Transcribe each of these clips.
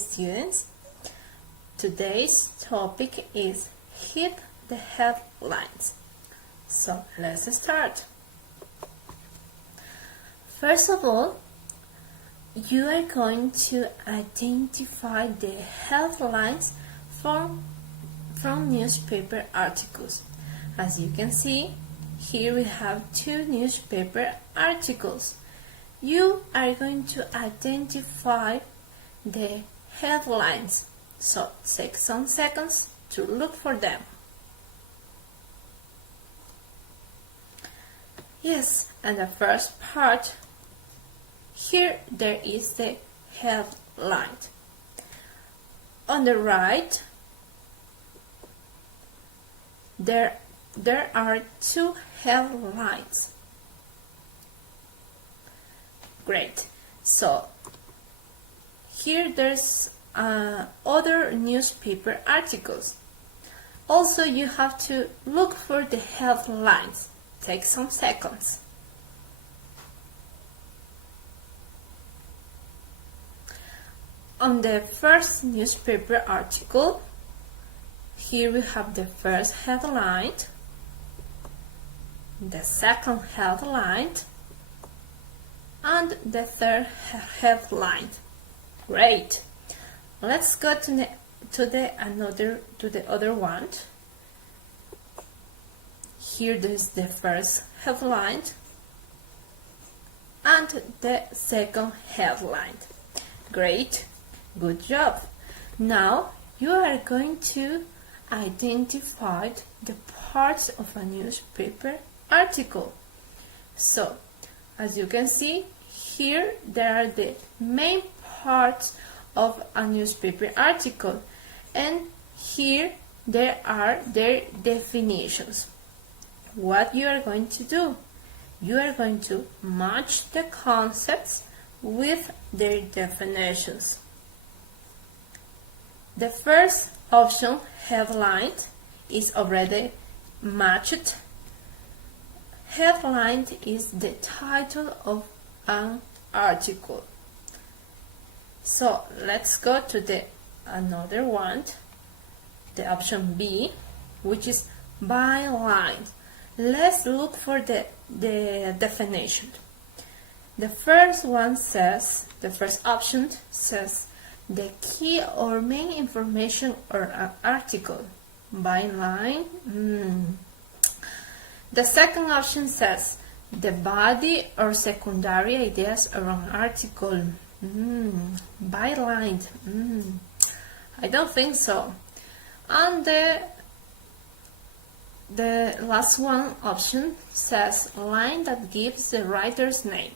students. Today's topic is hit the headlines. So let's start. First of all, you are going to identify the headlines from newspaper articles. As you can see, here we have two newspaper articles. You are going to identify the headlines. So take some seconds to look for them. Yes, and the first part, here there is the headline. On the right, there are two headlines. Great. So here there's other newspaper articles. Also, you have to look for the headlines. Take some seconds. On the first newspaper article, here we have the first headline, the second headline, and the third headline. Great. Let's go to the other one. Here there's the first headline and the second headline. Great. Good job. Now you are going to identify the parts of a newspaper article. So, as you can see, here there are the main parts of a newspaper article, and here there are their definitions. What you are going to do? You are going to match the concepts with their definitions. The first option, headline, is already matched. Headline is the title of an article. So let's go to another one, the option B, which is byline. Let's look for the definition. The first option says the key or main information or an article. Byline. The second option says the body or secondary ideas of an article. Byline. I don't think so. And the last one option says line that gives the writer's name.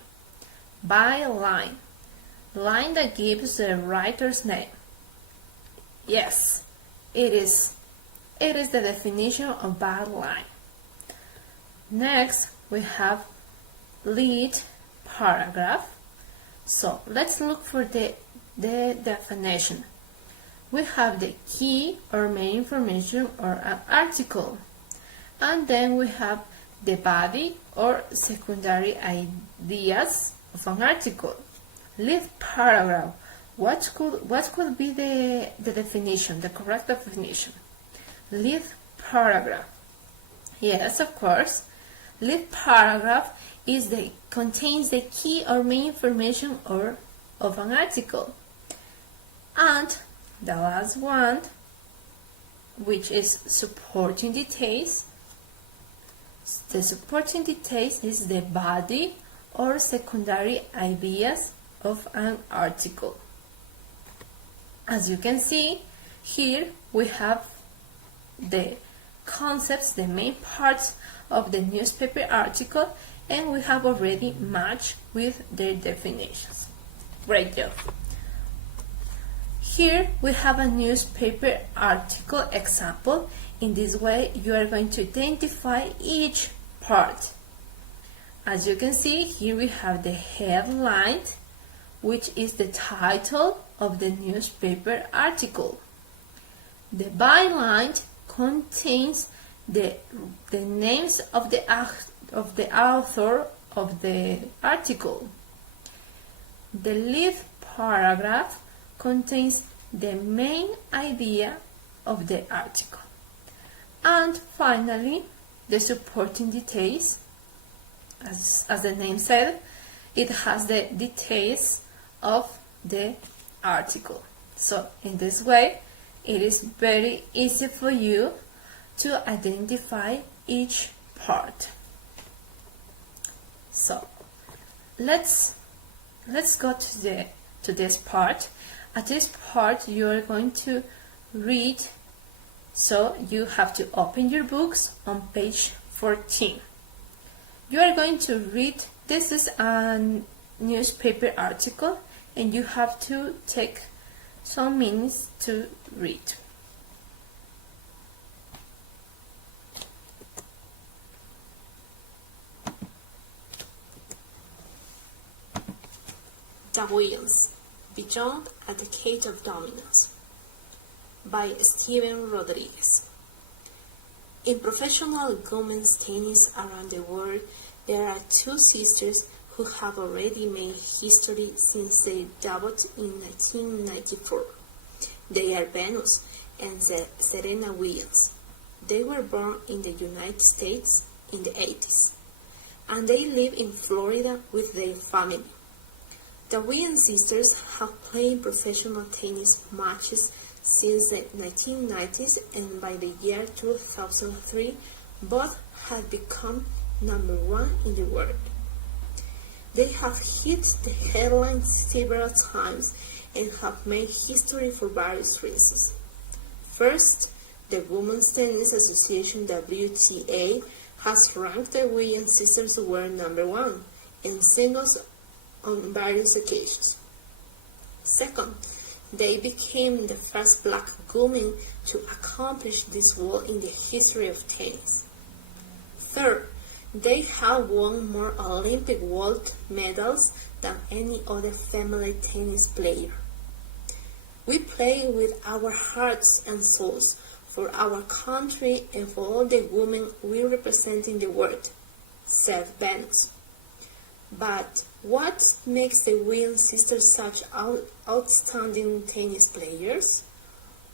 Byline. Line that gives the writer's name. Yes, it is the definition of byline. Next, we have lead paragraph. So let's look for the definition. We have the key or main information or an article, and then we have the body or secondary ideas of an article. Lead paragraph. What could be the definition, the correct definition? Lead paragraph. Yes, of course. Lead paragraph contains the key or main information of an article. And the last one, which is supporting details. The supporting details is the body or secondary ideas of an article. As you can see, here we have the concepts, the main parts of the newspaper article, and we have already matched with their definitions. Great job. Here we have a newspaper article example. In this way, you are going to identify each part. As you can see, here we have the headline, which is the title of the newspaper article. The byline contains the names of the author of the article. The lead paragraph contains the main idea of the article. And finally, the supporting details. As the name said, it has the details of the article. So in this way, it is very easy for you to identify each part. So let's go to this part. At this part, you are going to read. So you have to open your books on page 14. You are going to read. This is a newspaper article, and you have to take some minutes to read. The Williams, Beyond a Decade of Dominance, by Steven Rodriguez. In professional women's tennis around the world, there are two sisters who have already made history since they debuted in 1994. They are Venus and Serena Williams. They were born in the United States in the 80s, and they live in Florida with their family. The Williams sisters have played professional tennis matches since the 1990s, and by the year 2003, both had become number one in the world. They have hit the headlines several times and have made history for various reasons. First, the Women's Tennis Association WTA has ranked the Williams sisters world number one in singles on various occasions. Second, they became the first black women to accomplish this goal in the history of tennis. Third, they have won more Olympic gold medals than any other female tennis player. We play with our hearts and souls for our country and for all the women we represent in the world, said Venus. But what makes the Williams sisters such outstanding tennis players?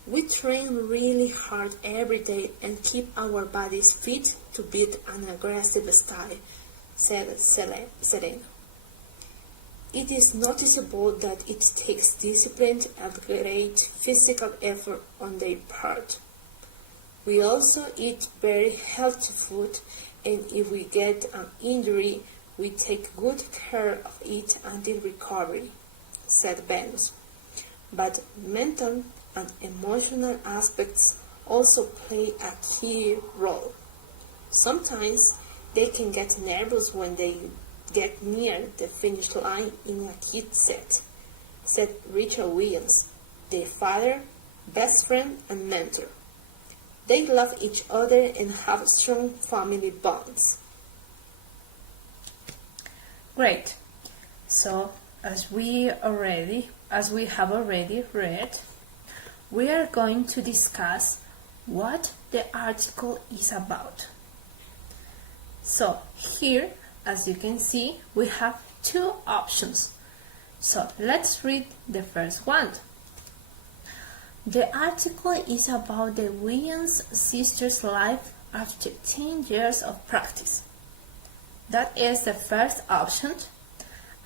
We train really hard every day and keep our bodies fit to beat an aggressive style, said Serena. It is noticeable that it takes discipline and great physical effort on their part. We also eat very healthy food, and if we get an injury, we take good care of it until recovery, said Venus. But mental and emotional aspects also play a key role. Sometimes they can get nervous when they get near the finish line in a kid set, said Richard Williams, their father, best friend, and mentor. They love each other and have strong family bonds. Great. So, as we have already read, we are going to discuss what the article is about. So, here, as you can see, we have two options. So, let's read the first one. The article is about the Williams sisters' life after 10 years of practice. That is the first option.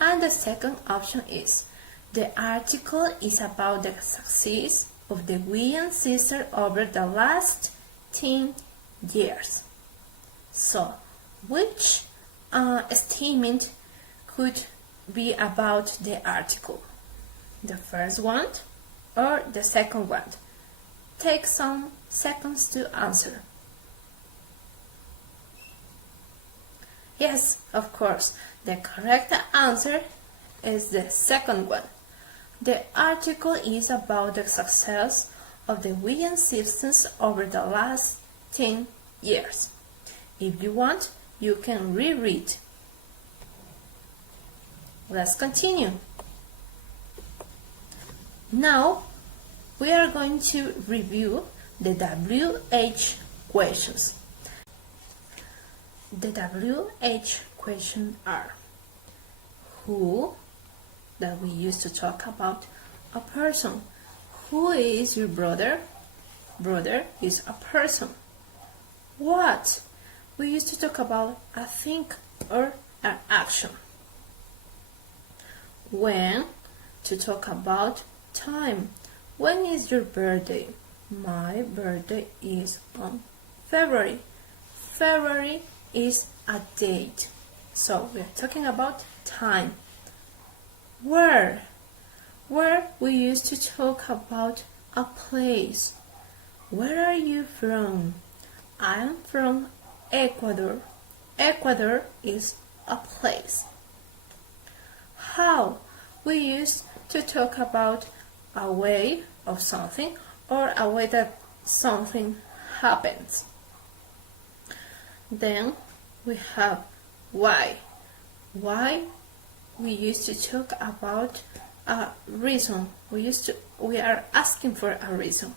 And the second option is, the article is about the success of the Williams sisters over the last 10 years. So, which statement could be about the article? The first one or the second one? Take some seconds to answer. Yes, of course, the correct answer is the second one. The article is about the success of the Williams sisters over the last 10 years. If you want, you can reread. Let's continue. Now, we are going to review the WH questions. The WH questions are: who, that we used to talk about a person, Who is your brother? Brother is a person. What? We used to talk about a thing or an action. When? To talk about time. When is your birthday? My birthday is on February. February is a date. So we are talking about time. Where? Where we used to talk about a place. Where are you from? I am from Ecuador. Ecuador is a place. How? We used to talk about a way of something or a way that something happens. Then we have why. Why? We used to talk about a reason. We are asking for a reason.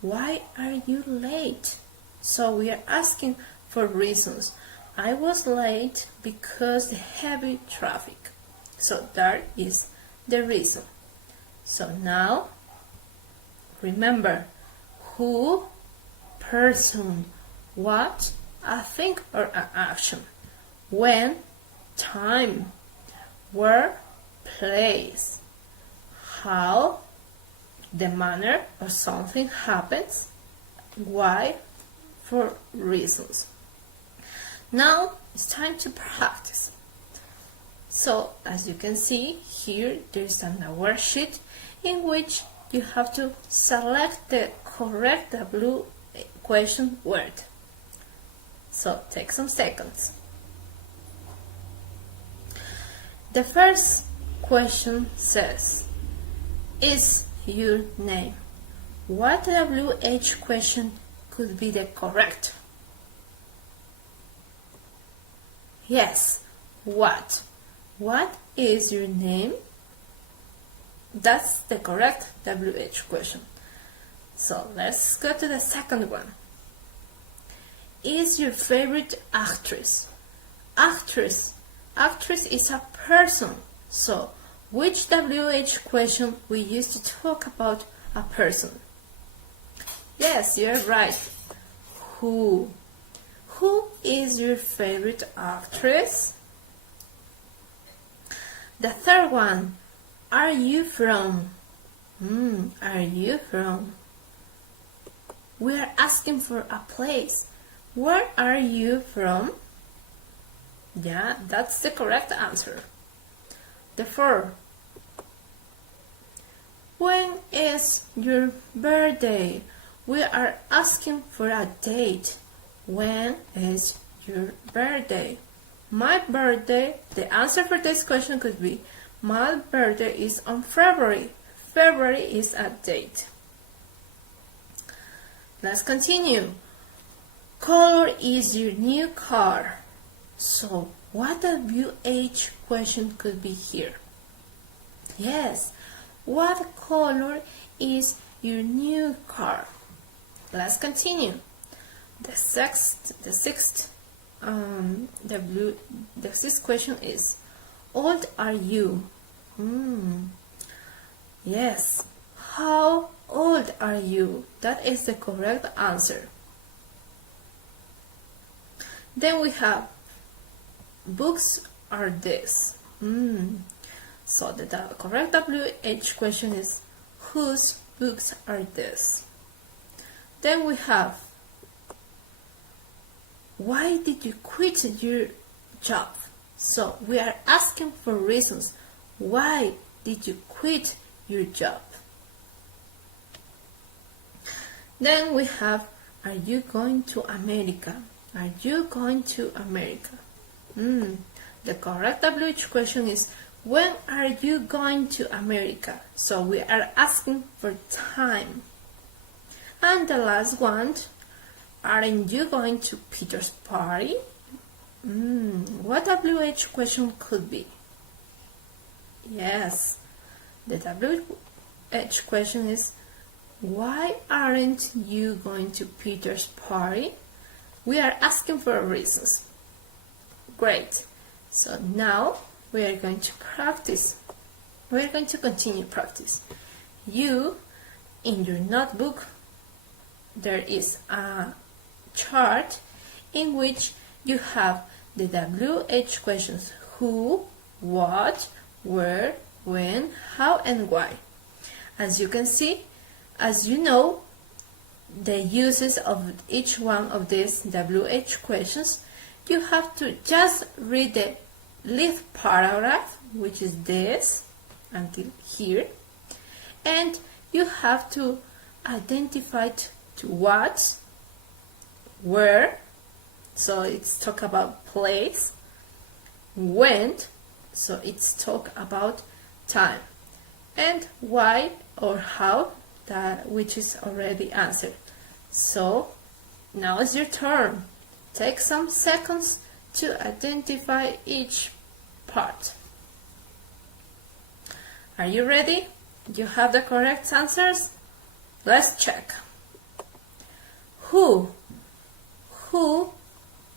Why are you late? So we are asking for reasons. I was late because the heavy traffic. So that is the reason. So now remember who, person, what, a thing or an action. When, time, where, place, how, the manner or something happens, why, for reasons. Now it's time to practice. So as you can see here, there's a worksheet in which you have to select the correct W question word. So take some seconds. The first question says, is your name? What WH question could be the correct? Yes, what? What is your name? That's the correct WH question. So let's go to the second one. Is your favorite actress? Actress. Actress is a person. So which WH question we used to talk about a person? Yes, you're right. Who? Who is your favorite actress? The third one. Are you from? Are you from? We are asking for a place. Where are you from? Yeah, that's the correct answer. The fourth. When is your birthday? We are asking for a date. When is your birthday? My birthday, the answer for this question could be, my birthday is on February. February is a date. Let's continue. Color is your new car. So, what WH question could be here? Yes, what color is your new car? Let's continue. The sixth question is, old are you? Yes, how old are you? That is the correct answer. Then we have, books are this. So the correct WH question is, whose books are this? Then we have, why did you quit your job? So we are asking for reasons. Why did you quit your job? Then we have, are you going to America? Are you going to America? The correct WH question is, when are you going to America? So we are asking for time. And the last one, aren't you going to Peter's party? What WH question could be? Yes, the WH question is, why aren't you going to Peter's party? We are asking for reasons. Great. So now we are going to practice. We are going to continue practice. You in your notebook there is a chart in which you have the WH questions: who, what, where, when, how, and why. As you can see, as you know, the uses of each one of these WH questions, you have to just read the lead paragraph, which is this until here, and you have to identify to what, where, so it's talk about place, when, so it's talk about time, and why or how, that which is already answered. So now it's your turn. Take some seconds to identify each part. Are you ready? You have the correct answers? Let's check. Who?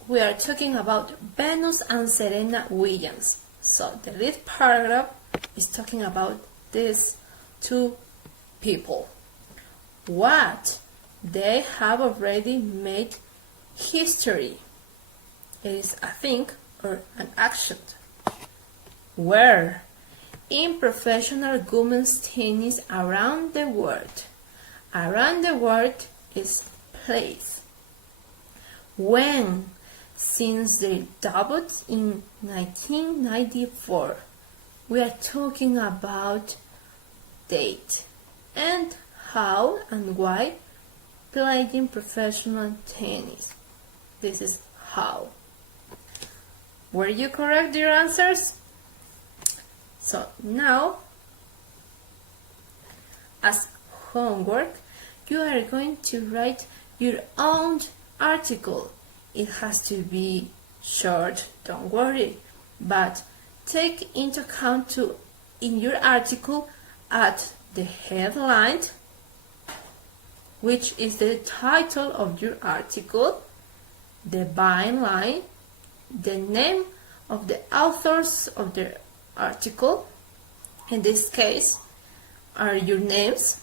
We are talking about Venus and Serena Williams. So the lead paragraph is talking about these two people. What? They have already made history. It is a thing or an action. Where? In professional women's tennis around the world. Around the world is place. When? Since they debuted in 1994. We are talking about date. And how and why played in professional tennis. This is how. Were you correct, your answers? So now, as homework, you are going to write your own article. It has to be short, don't worry, but take into account to, in your article, add the headline, which is the title of your article, the byline, the name of the authors of the article, in this case are your names,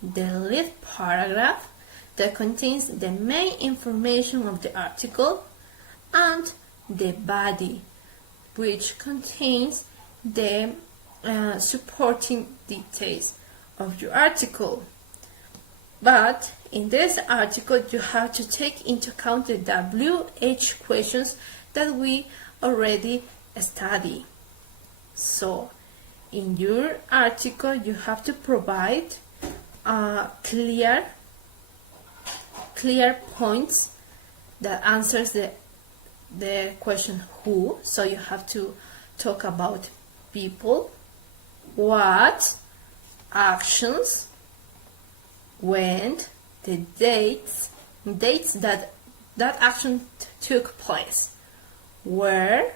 the lead paragraph that contains the main information of the article, and the body, which contains the supporting details of your article. But in this article you have to take into account the WH questions that we already studied. So in your article you have to provide clear points that answers the question who. So you have to talk about people, what, actions, when, the dates that action took place, where,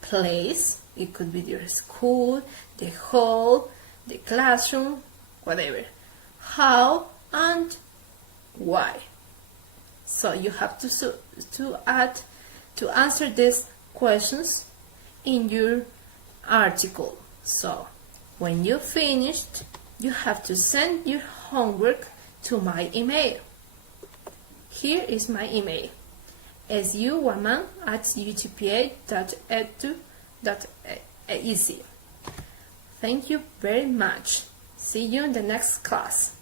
place, it could be your school, the hall, the classroom, whatever, how, and why. So you have to answer these questions in your article. So when you finished, you have to send your homework to my email. Here is my email: suwaman@utpa.edu.ez. Thank you very much. See you in the next class.